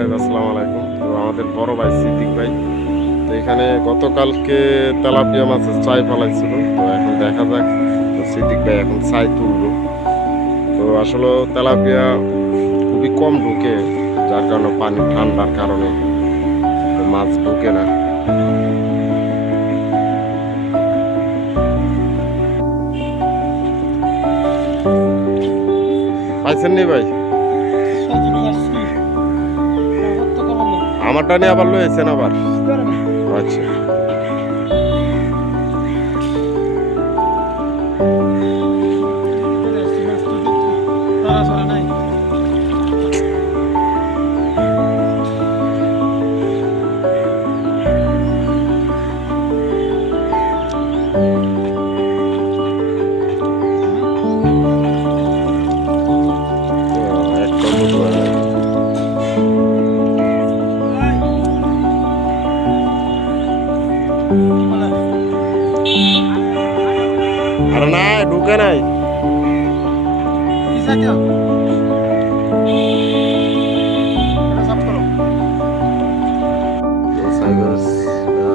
Guys, আসসালামু আলাইকুম। তো আমাদের বড় ভাই সিদ্দিক ভাই তো এখানে গতকালকে তেলাপিয়া মাছের চাই ফেলাইছিল। তো এখন দেখা যাক, তো সিদ্দিক ভাই এখন চাই তুলবো। তো আসলে তেলাপিয়া খুবই কম ঢুকে, যার কারণে পানি ঠান্ডার কারণে তো মাছ ঢুকে না। পাইছেন নি ভাই? আমারটা নিয়ে আবার লয়েছেন আবার? আচ্ছা, আরে না ঢুকে নাই।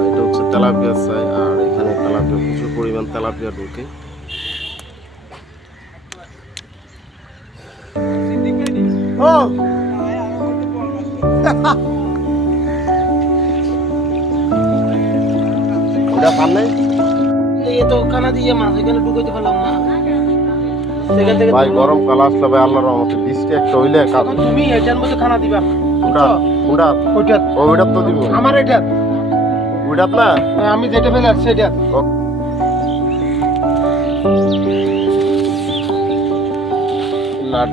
এটা হচ্ছে তেলাপিয়া চাই, আর এখানে তেলাপিয়া প্রচুর পরিমাণ তেলাপিয়া ঢুকে। ওটা পান নাই তো কানা দিয়ে মাছ এখানে ঢুকাইতে পারলাম না। ভাই গরম কাল আসলে ভাই আল্লাহর রহমতে বৃষ্টি একটা হইলে কাজ। তুমি এটার মধ্যে খানা দিবা। ওটা ওটা ওইটা ওইটা তো দিব আমার এটা ওইটা না, আমি যেটা ফেলে আসছি এটা নাট